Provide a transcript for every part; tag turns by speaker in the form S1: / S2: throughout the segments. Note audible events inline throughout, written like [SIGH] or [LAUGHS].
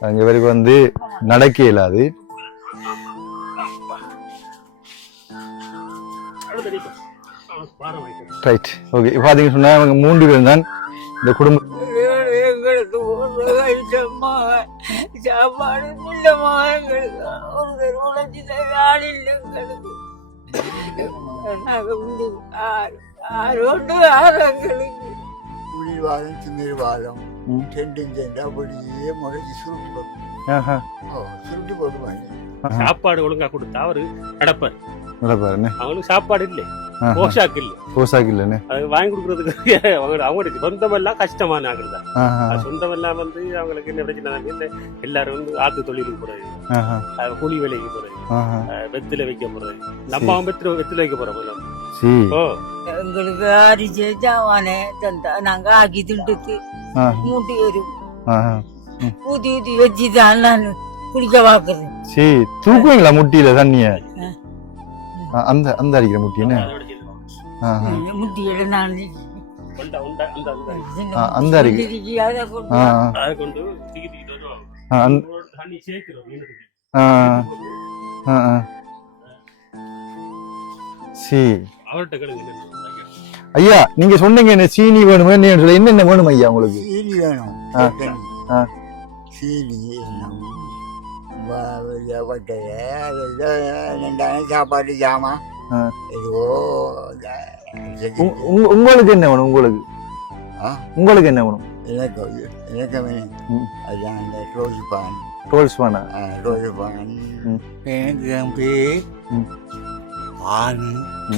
S1: இவருக்கு வரைக்கும் வந்து நடக்க இயலாது ரைட் ஓகே இப்போ பார்த்தீங்க அவங்க மூன்று பேர் தான் இந்த குடும்ப
S2: எங்களுக்கு ஒரு ஐட்டம்மா சாப்பாடு ஆறு ஆறு ஒன்று ஆறு எங்களுக்கு
S3: அப்படியே முளைச்சி சுருட்டி சுருட்டி போடுவாங்க
S4: சாப்பாடு ஒழுங்கா கொடுத்தா அவரு
S1: பாருண்ணே.
S4: அவங்களுக்கு சாப்பாடு இல்லை. போஷாக்கு இல்லை.
S1: போசாக்கு இல்லைண்ணே.
S4: அது வாங்கி கொடுக்கறதுக்கு [LAUGHS] அவங்க அவங்களுக்கு சொந்தமெல்லாம் கஷ்டமான ஆகுது சொந்தமெல்லாம் வந்து அவங்களுக்கு என்ன பிரச்சனை இல்லை. எல்லாரும் வந்து ஆத்து தொழிலுக்கு போறது. கூலி வேலைக்கு போறது. வெத்தில வைக்க போறது. நம்ம அவன் வெத்தில வெத்தில வைக்க போறோம்
S2: எங்களுக்கு அரிசி ஜாவானே தந்தா. நாங்கள் ஆக்கி திண்டுக்கு
S1: ஆ.
S2: மூட்டி வரும்
S1: ஆஹா
S2: ஊற்றி ஊற்றி வச்சு தான் நான் குடிக்க பார்க்குறேன்
S1: சி. தூக்குவீங்களா முட்டியில தண்ணிய? அந்த அந்த அடிக்கிற முட்டி என்ன?
S4: சரி.
S2: முட்டியில நான்
S4: அந்த அந்த
S1: ஆ, ஐயா நீங்க சொன்னீங்க என்ன சீனி வேணுமா சொல்லி. என்னென்ன வேணும் ஐயா உங்களுக்கு?
S3: சீனி வேணும். சீனி வேணும். வ- வெ- வட்டையை, அதெல்லாம் ரெண்டாயிரம் சாப்பாடு ஜாமான்
S1: உங்களுக்கு என்ன வேணும் உங்களுக்கு?
S3: ஆ?
S1: உங்களுக்கு என்ன வேணும்?
S3: எனக்கு எனக்கு வேணும். அதான் அந்த ரோஸ் பான்.
S1: டோல்ஸ் வேணா
S3: ரோஸ் பான்.
S1: ம்.
S3: எனக்கு. பான்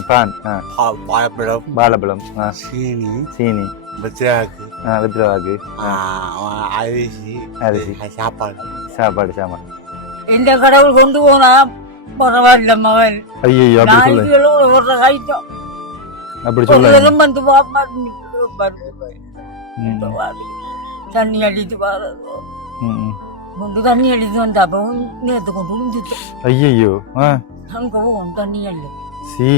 S1: பான் ஆ.
S3: பா- வாழைப்பழம்
S1: வாழைப்பழம் ஆ.
S3: சீனி
S1: சீனி.
S3: பத்திராக்கு
S1: ஆ வெத்திரவாக்கு
S3: அரிசி
S1: அரிசி.
S3: சாப்பாடு.
S1: சாப்பாடு சாமான்
S2: எந்த கடவுள் கொண்டு போனா பரவாயில்ல மகன்.
S1: ஐயோ
S2: ஒரு கைத்தம்
S1: அப்படி சொல்ல.
S2: வந்து தண்ணி அடித்து பாருங்க. கொண்டு தண்ணி அடித்து வந்தா அப்போ நேற்று கொண்டு விழுந்துட்டேன்
S1: ஐயோ
S2: அங்கே தண்ணி அள்ளி.
S1: சி.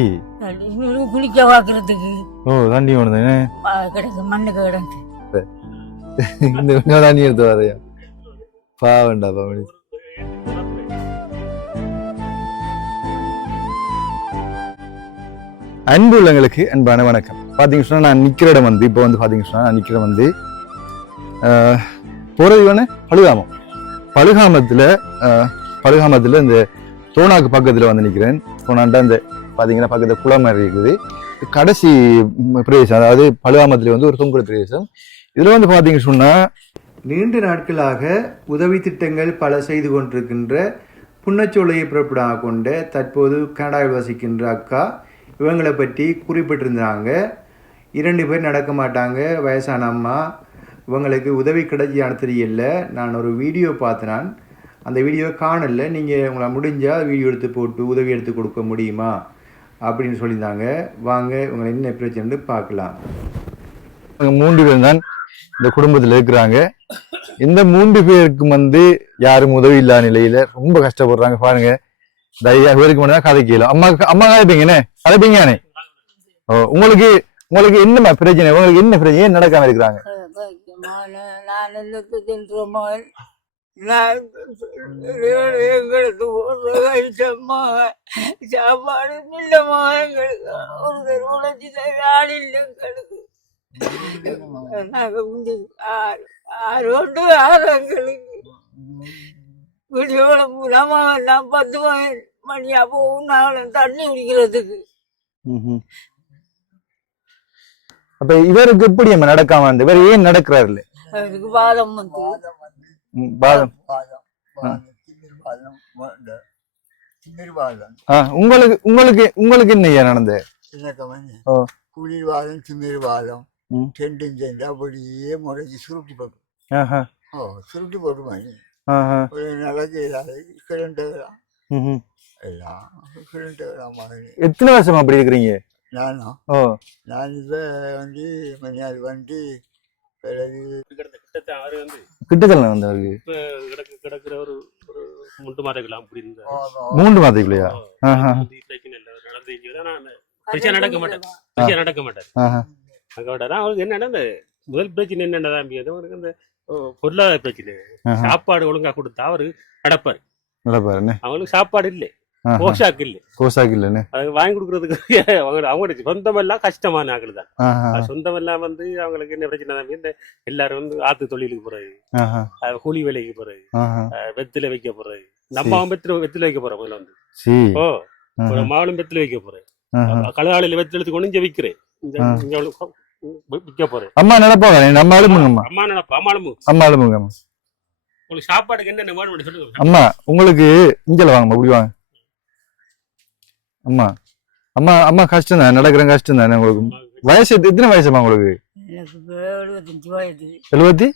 S2: குளிக்க பார்க்கறதுக்கு
S1: ஓ தண்ணி வேணும் தானே
S2: கிடக்கு மண்ணுக்கு கிடக்கு.
S1: இந்த தண்ணி எடுத்து வரையா பாவண்டா பாவணி அன்பு உள்ளங்களுக்கு அன்பான வணக்கம். பார்த்தீங்க சொன்னா நான் நிக்கிற இடம் வந்து இப்போ வந்து பார்த்தீங்க சொன்னா நான் நிக்கிற வந்து வேணே பழுகாமம். பழுகாமத்தில் பழுகாமத்தில் இந்த தோணாக்கு பக்கத்தில் வந்து நிற்கிறேன் தோணாண்டா இந்த பார்த்தீங்கன்னா பக்கத்தில் குளம் மாதிரி இருக்குது. கடைசி பிரதேசம் அதாவது பழுவாமத்தில் வந்து ஒரு தொங்குற பிரதேசம். இதில் வந்து பார்த்தீங்க சொன்னால் நீண்ட நாட்களாக உதவி திட்டங்கள் பல செய்து கொண்டிருக்கின்ற புன்னச்சோலையை பிறப்பிடாக கொண்ட தற்போது கனடாவில் வசிக்கின்ற அக்கா இவங்களை பற்றி குறிப்பிட்டிருந்தாங்க. இரண்டு பேர் நடக்க மாட்டாங்க வயசான அம்மா. இவங்களுக்கு உதவி கிடைச்சியான தெரியல. நான் ஒரு வீடியோ பார்த்தேன். அந்த வீடியோ காணல. நீங்கள் உங்களை முடிஞ்சால் வீடியோ எடுத்து போட்டு உதவி எடுத்து கொடுக்க முடியுமா? அப்படின்னு சொல்லியிருந்தாங்க. வாங்க இவங்களை என்ன பிரச்சனைன்னு பார்க்கலாம். மூன்று பேர் தான் இந்த குடும்பத்தில் இருக்கிறாங்க. இந்த மூன்று பேருக்கு வந்து யாரும் உதவி இல்லாத நிலையில ரொம்ப கஷ்டப்படுறாங்க. பாருங்க. தயா பேருக்கு மட்டும் தான் கதைக்கலாம் அம்மா அம்மா கதைப்பீங்கண்ணே கதைப்பீங்கண்ணே ஓ உங்களுக்கு உங்களுக்கு என்ன பிரச்சனை? உங்களுக்கு என்ன பிரச்சனை? ஏன் நடக்காம இருக்கிறாங்க?
S2: நான் நான் எங்களுக்கு சாப்பாடு இல்லம்மா எங்களுக்கு. ஒரு உழைச்சி ஆள் இல்லை எங்களுக்கு. நாங்கள் வந்து ஆறு ஆறு ஒன்று ஆறு எங்களுக்கு. விடியோட மூலமா நான் பத்து மணி மணியா போகும் நாங்களும் தண்ணி குடிக்கிறதுக்கு.
S1: அப்ப இவருக்கு எப்படி நம்ம நடக்காம இருந்து இவர் ஏன் நடக்கிறாரு
S2: அதுக்கு வாதம் வந்து.
S1: பாதம்.
S3: பாதம் பாதம் திமிர்வாதம்
S1: உங்களுக்கு உங்களுக்கு உங்களுக்கு என்ன ஐயா நடந்தது
S3: எனக்கு வந்து. குளிர்வாதம் திமிர்வாதம்
S1: ம்.
S3: ரெண்டும் சேர்ந்து அப்படியே முளைச்சி சுருட்டி
S1: ஆஹா,
S3: ஓ சுருட்டி கிரண்டுகளாம் மாதிரி
S1: எத்தனை வருஷமா அப்படி இருக்கிறீங்க
S3: நானும்
S1: ஓ
S3: நான் இப்போ வந்து மணியார் வந்து
S4: கிட்டத்தட்ட வந்து
S1: கிட்டத்தட்ட வந்தவருக்கு
S4: கிடக்குற ஒரு முண்டு மாதக்கலாம் அப்படி இருந்தா?
S1: மூன்று.
S4: பிரச்சனை இல்லை நடந்து நான் பிரச்சனை நடக்க மாட்டேன். பிரச்சனை நடக்க மாட்டேன். அங்கே விட அவருக்கு என்னன்னா இந்த முதல் பிரச்சனை என்னென்னதான் அவருக்கு அந்த பொருளாதார பிரச்சனை. சாப்பாடு ஒழுங்கா கொடுத்தா அவரு நடப்பாரு அவங்களுக்கு சாப்பாடு இல்லை.
S1: ஆஹா.
S4: போஷாக்கு இல்லை
S1: கோசாக்கு இல்லைண்ணே
S4: அது வாங்கி கொடுக்கறதுக்கு [LAUGHS] அவங்க அவங்களுக்கு சொந்தமெல்லாம் கஷ்டமான ஆக்கள் தான். சொந்தமெல்லாம் வந்து அவங்களுக்கு என்ன பிரச்சனை தான்? இந்த எல்லாரும் வந்து ஆத்து தொழிலுக்கு போறது கூலி வேலைக்கு போறது வெத்தில வைக்க போறது. நம்ம அவன் வெத்தில வெத்தில வைக்க போறோம் முதல்ல வந்து. ஓ மாவளும் வெத்தில வைக்க போறேன். கலகாலையில வெத்தில எடுத்து கொண்டு இங்க அவளுக்கு விற்க போறேன்.
S1: அம்மா நடப்பாங்க நம்ம
S4: அம்மா நினைப்பா? உங்களுக்கு சாப்பாடுக்கு என்னென்ன வேணும் சொல்லுங்க.
S1: அம்மா உங்களுக்கு இஞ்சல வாங்கம்மா இப்படி வாங்க. அம்மா. அம்மா அம்மா கஷ்டம் தான் நடக்கிற கஷ்டம் தானே உங்களுக்கு? வயசு எத்த- எத்தனை வயசுமா உங்களுக்கு? எழுபத்தி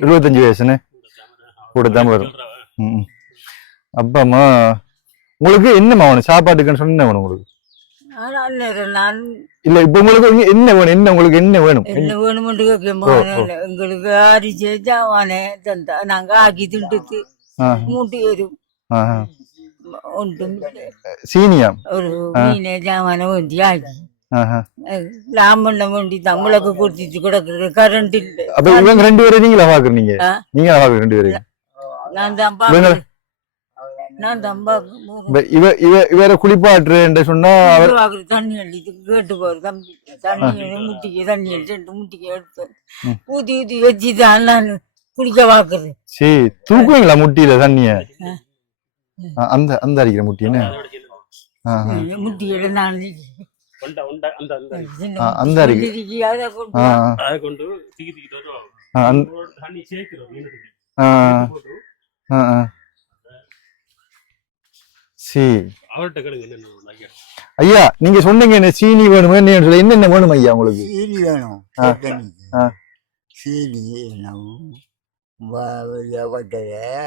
S2: எழுபத்தஞ்சு
S1: வயசுன்னு? கூட தான் வரும். ம். அப்பா அம்மா உங்களுக்கு என்னம்மா வேணும்? சாப்பாட்டுக்குன்னு சொன்ன என்ன வேணும் உங்களுக்கு?
S2: ஆனா அந்நேரம் நான்
S1: இல்ல இப்ப உங்களுக்கு என்ன வேணும்? என்ன உங்களுக்கு என்ன வேணும்?
S2: என்ன
S1: ஓ,
S2: எங்களுக்கு அரிசி ஜாவானே தந்தா. நாங்க ஆக்கி திண்டுத்து
S1: ஆ,
S2: மூட்டி வரும். ஒன்றும்.
S1: சீனியா
S2: ஒரு மீனே ஜாமான வேண்டி ஆக்கி
S1: ஆஹா.
S2: லாமண்ண வேண்டி தமிழக்கு கொடுத்துட்டு கிடக்குற கரண்ட் இல்லை
S1: அப்ப இவங்க ரெண்டு பேரும் நீங்களா பாக்குறீங்க. நீங்க பாக்குற ரெண்டு பேரும்
S2: நான் தான் பாக்குறேன்
S1: இவர குளிப்பாட்டுறேன் சொன்னா
S2: தண்ணி அள்ளிட்டு கேட்டு போற தம்பி தண்ணி முட்டிக்கு தண்ணி ரெண்டு முட்டிக்கு எடுத்து. ஊத்தி ஊத்தி வச்சுதான் நான் குடிக்க பாக்குறேன்
S1: சீ தூக்குவீங்களா முட்டியில தண்ணிய அந்த அந்த அடிக்கிற
S4: அந்த கேளுங்க என்னென்ன வேணும் ஐயா.
S1: நீங்க சொன்னீங்க என்ன சீனி வேணுமா என்ன சொல்லி. என்னென்ன வேணும் ஐயா உங்களுக்கு?
S3: சீனி வேணும். சீனி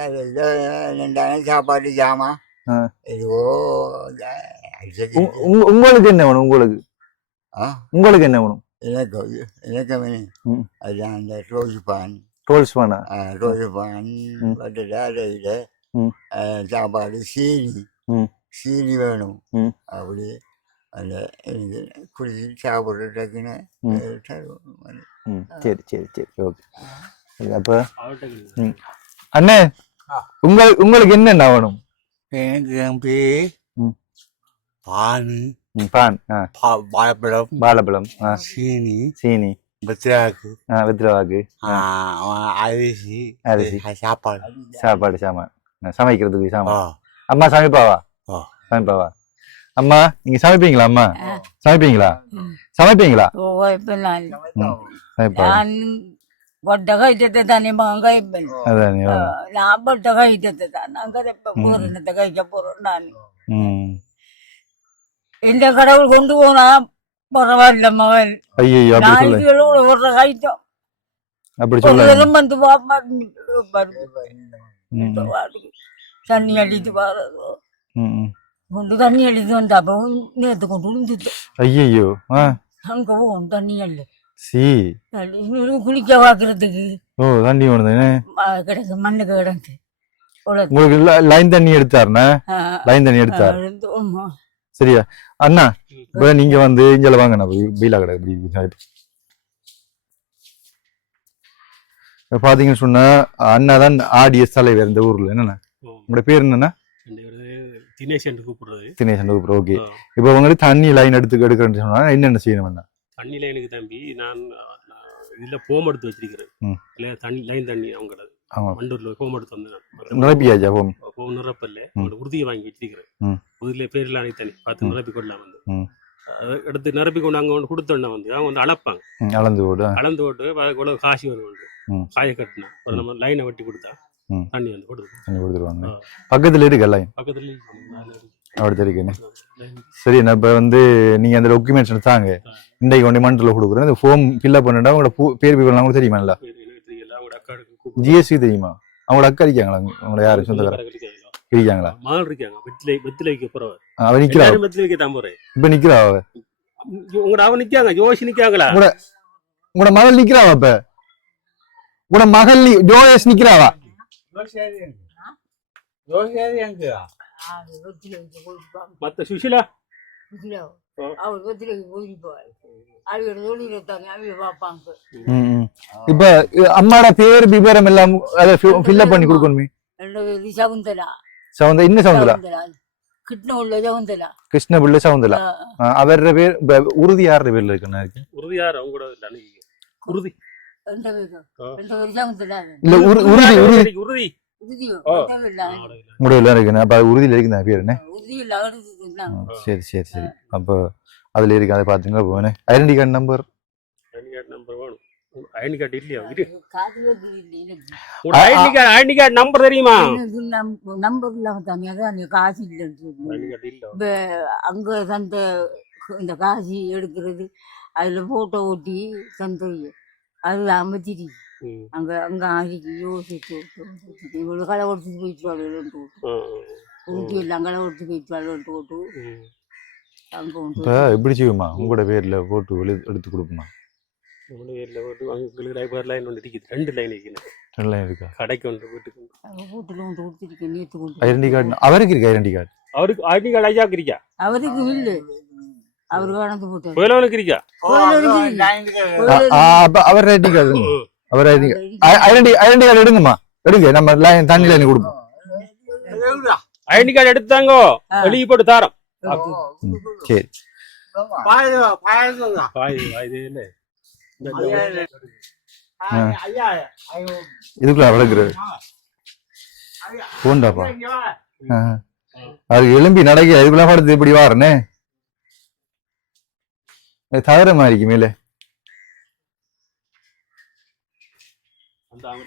S3: அதெல்லாம் ரெண்டாயிரம் சாப்பாடு ஜாமான். இதுவோ
S1: உங்க- உங்க- உங்களுக்கு என்ன வேணும் உங்களுக்கு?
S3: ஆ?
S1: உங்களுக்கு என்ன வேணும்?
S3: எனக்கு எனக்கு வேணும்.
S1: ம்.
S3: அது அந்த ரோஸ் பான். ரோஸ் பான். கொட்டையில் அதில்
S1: ம்.
S3: சாப்பாடு சீனி. சீனி வேணும். அப்படி அந்த எனக்கு குடிச்சு. தருவோம்.
S1: ம். சரி சரி சரி. ஓகே. அப்ப அண்ணே
S3: ஆ.
S1: உங்களுக்கு உங்களுக்கு என்னென்ன வேணும்?
S3: எனக்கு தம்பி
S1: ம்.
S3: பான்
S1: பான்
S3: வாழைப்பழம்
S1: வாழைப்பழம்
S3: சீனி
S1: சீனி
S3: பத்திராக்கு
S1: ஆ வெத்திரவாக்கு
S3: அரிசி
S1: அரிசி.
S3: சாப்பாடு.
S1: சாப்பாடு சாமான். சமைக்கிறதுக்கு சாமான். அம்மா சமைப்பாவா. சமைப்பாவா? அம்மா நீங்க சமைப்பீங்களா அம்மா. சமைப்பீங்களா. சமைப்பீங்களா?
S2: கைப்பேன்
S1: அதான்
S2: நான் பட்ட கைத்தத்தை தான் நான் கதைப்ப போறேன் கைக்க போறேன் நான்
S1: ம்
S2: எந்த கடவுள் கொண்டு போனா பரவாயில்ல மகன்
S1: ஐயோ
S2: ஒரு கைத்தம்
S1: அப்படி சொல்ல
S2: வந்து தண்ணி அடித்து பாருங்க. கொண்டு தண்ணி அடித்து வந்தப்போ நேற்று கொண்டு விழுந்துட்டு
S1: ஐயையோ ஆ
S2: அங்க போகும் தண்ணி அள்ளு
S1: சி.
S2: குளிக்க பாக்குறதுக்கு.
S1: ஓ தண்ணி
S2: ம- கிடக்கு மண்ணுக்கு உலகத்து.
S1: உங்களுக்கு லைன் தண்ணி எடுத்தாருண்ணே லைன் தண்ணி எடுத்தார். சரியா? அண்ணா இப்ப நீங்க வந்து இங்கல வாங்க பீலா கடை இப்படி இப்படி. இப்ப பாத்தீங்கன்னு சொன்னா அண்ணா தான் ஆடிஎஸ் தலைவர் இந்த ஊர்ல. என்னண்ணா? உங்களோட பேர் என்னண்ணா?
S4: இந்த ஒரு தினேஷ் என்று கூப்பிடுறது.
S1: ஓகே. இப்போ உங்களுக்கு தண்ணி லைன் எடுத்து எடுக்கிறேன்னு சொன்னா என்னென்ன செய்யணும் அண்ணா
S4: தண்ணியில எனக்கு தம்பி நான் இதுல போம் எடுத்து வச்சிருக்கிறேன். இல்ல தண்ணி லைன் தண்ணி அவங்களது.
S1: ஆமா.
S4: வண்டூர்ல போம் எடுத்து வந்து நான்
S1: நிரப்பியாச்சா போம்
S4: போம் நிரப்பல்ல உறுதியை வாங்கி வச்சிருக்கிறேன்.
S1: ம்.
S4: உறுதியில பேர்ல அணை தண்ணி. பார்த்து. நிரப்பி கொள்ளலாம் வந்து. எடுத்து நிரப்பி கொண்டு அங்க வந்து கொடுத்தோன்னா வந்து அவங்க வந்து அளப்பாங்க
S1: அளந்து போடு
S4: அளந்து போட்டு காசு வரும். காய கட்டினா. ஒரு நம்ம லைனை வெட்டி கொடுத்தா. தண்ணி வந்து கொடுத்து
S1: தண்ணி கொடுத்துருவாங்க. பக்கத்துல இருக்கு லைன்
S4: பக்கத்துல
S1: அப்படி இருக்குன்னு சரி நான் இப்போ வந்து நீங்க அந்த டாக்குமெண்ட்ஸ் எடுத்தாங்க இன்றைக்கு ஒன்று மண்டல கொடுக்குறேன் இந்த ஃபார்ம் ஃபில்அப் பண்ணிட்டா உங்களோட பேர் பேர்லாம் கூட தெரியுமா இல்லை ஜிஎஸ்டி தெரியுமா அவங்களோட அக்கா இருக்காங்களா உங்களோட யாரு சொந்தக்கார இருக்காங்களா
S4: மால் இருக்காங்க வெத்திலை வெத்திலை வைக்க போறவர்
S1: அவ நிக்கிறா
S4: எல்லாரும் வெத்திலை வைக்க தான் போறேன்
S1: இப்ப நிக்கிறா அவ
S4: உங்களோட அவன் நிக்காங்க ஜோஷி நிக்காங்களா
S1: உங்களோட மகள் நிக்கிறாவா இப்ப உங்களோட மகள் ஜோயஸ் நிக்கிறாவா
S2: ஆ, வெற்றிலை வச்சு
S4: மத்த சுஷிலா. ஆ.
S2: அவர் வெற்றிலைக்கு குளிப்பார். அவங்க தொழில் இருக்காங்க அவங்க பார்ப்பாங்க.
S1: இப்ப அம்மாட பேர் விவரம் எல்லாம் அதை ஃபில்அப் பண்ணி கொடுக்கணுமே
S2: சகுந்தலா
S1: இன்னும் சவுந்தலா
S2: சகுந்தலா கிட்ன உள்ள சகுந்தலா
S1: கிருஷ்ண பிள்ளை சவுந்தலா அவர பேர் உறுதி யாருடைய பேர்ல இருக்குன்னு இருக்கு
S4: அவங்க கூட உறுதி
S1: இல்ல உறுதி உறுதி முடியல இருக்குண்ணே அப்ப அது உறுதியில இருக்குண்ணா பேர் என்ன? சரி சரி சரி. அப்போ அதுல இருக்கு அதை பாத்தீங்களா போனே identity card number.
S4: ID card number வேணும். ஐடி கார்டு இல்லையா? இரு.
S2: காதுல இல்லை எனக்கு
S4: உங்களோட ID card ID card number தெரியுமா?
S2: நம்பர் இல்லாம தானே அதான் காசு இல்லைன்னு
S4: ஐடி கார்டு இல்ல.
S2: இப்ப அங்க தந்த இந்த காசு எடுக்கிறது அதுல போட்டோ ஒட்டி தந்தது. அது அமைச்சிட்டு
S4: ம்.
S2: அங்க அங்க ஆதிக்கு யோசிச்சு இவ்வளவு களை ஒடிச்சு போயிட்டு வாழுன்ட்டு
S4: ஆ,
S2: ஊட்டி எல்லாம் களை ஒடிச்சு போயிட்டு வாழுன்ட்டு போட்டு
S1: இப்ப எப்படி செய்யுமா? உங்களோட பேர்ல போட்டு எடுத்து கொடுக்குமா
S4: நம்மள ஏரியால ஒரு அங்களுக்கு லைப்ரரி லைன் ஒன்று இருக்குது ரெண்டு லைன் இருக்குது
S1: எல்லாம் இருக்கா?
S4: கடைக்கு ஒன்று வீட்டுக்கு ஒன்று.
S2: அங்க வீட்டுல ஒன்று கொடுத்துருக்கேன் நேற்று கொண்டு
S1: ஐடென்டி கார்டு அவருக்கு இருக்கு ஐடென்டி கார்டு?
S4: அவருக்கு ஐடி கார்டு ஐயாக்கு இருக்கா?
S2: அவருக்கு இல்லை. அவரு கணக்கு போட்டார்
S4: புயலவனுக்கு இருக்கா?
S1: அப்ப அவர் ஐடி கார்டு. அவர் ஐடி ஐடென்டி ஐடென்டி கார்டு எடுங்கம்மா. எடுங்க நம்ம லைன் தண்ணி லைன் கொடுப்போம்.
S4: ஐடி கார்டு எடுத்தாங்கோ. வெளியே போட்டு தாரம்.
S1: சரி. இதுக்குள்ள வளர்க்குறது போண்டாப்பா. ஆ. அதுக்கு எலும்பி நடக்க இதுக்குள்ள படுத்து இப்படி வாரனே. தவிர மாதிரிக்கு மேலே
S4: அந்த அவங்க தவிர்த்து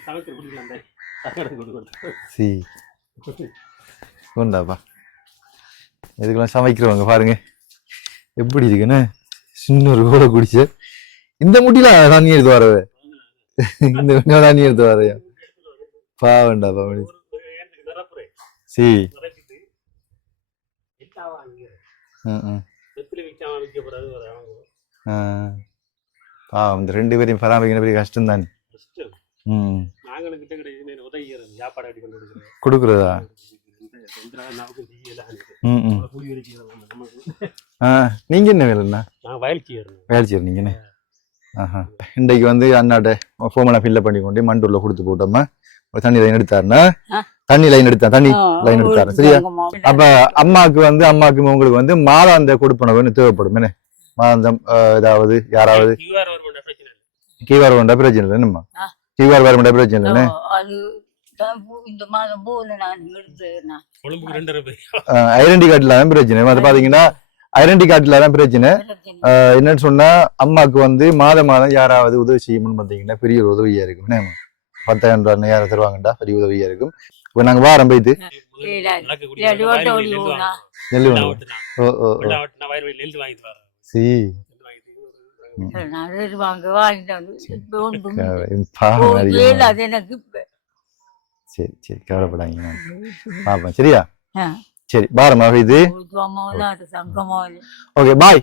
S4: குடிக்கலாம் அந்த தகரம் கொடுக்கணும்
S1: சி. போண்டாப்பா இதுக்கெல்லாம் சமைக்கிறவங்க பாருங்க. எப்படி இருக்குன்னு சின்ன ஒரு கூட குடிச்சு. இந்த முட்டில தண்ணி எடுத்து வரவ? இந்த முட்டில தண்ணி எடுத்து வரையா? பாவண்டாப்பா சி. பாவம் இந்த ரெண்டு பேரையும் பராமரிக்கிற பெரிய கஷ்டம். தான் ம்.
S4: நாங்களும் கிட்ட கிடையாது உதவிகிறது சாப்பாடு அடி கொண்டு கொடுக்குறேன்
S1: கொடுக்குறதா? நீங்க என்ன வேலைண்ணா
S4: நான் வயல் செய்யறேன்
S1: வேலை செய்றீங்கண்ணே ஆஹா. இன்றைக்கு வந்து அண்ணாட்ட ஃபோமெல்லாம் ஃபில்அப் பண்ணி கொண்டு மண்டூர்ல கொடுத்து போட்டோம்மா ஒரு தண்ணி லைன் எடுத்தாருன்னா. தண்ணி லைன் எடுத்தா தண்ணி லைன் எடுத்தாரு சரியா? அப்ப அம்மாவுக்கு வந்து அம்மாவுக்கு உங்களுக்கு வந்து மாதாந்த கொடுப்பனவுன்னு தேவைப்படும் என்ன? மாதாந்தம் ஏதாவது யாராவது? கீவார் வேண்ட பிரச்சனை இல்லை. என்னம்மா
S2: ஆ.
S1: கீவார் வர வேண்ட பிரச்சனை இல்லை
S2: இந்த மாதம் போல நான்
S1: ஐடென்டி கார்டுல தான் பிரச்சனை. அது பாத்தீங்கன்னா ஐடென்டி கார்டுல தான் பிரச்சனை. என்னன்னு சொன்னா அம்மாவுக்கு வந்து மாதம் மாதம் யாராவது உதவி செய்யணும்னு பார்த்தீங்கன்னா பெரிய ஒரு உதவியா இருக்கும். பத்தாயிரம் ரூபாய் யாரும் தருவாங்கடா பெரிய உதவியா இருக்கும். இப்போ நாங்க வாரம் போயிட்டு.
S4: ஓட்டுனா
S1: ஓ ஓ ஓ.
S2: நான் வாங்க வாங்கிட்டு வந்து. அது எனக்கு.
S1: சரி சரி கவலைப்படாதீங்க நான் பாப்பேன் சரியா. சரி பாரமா இது. Okay bye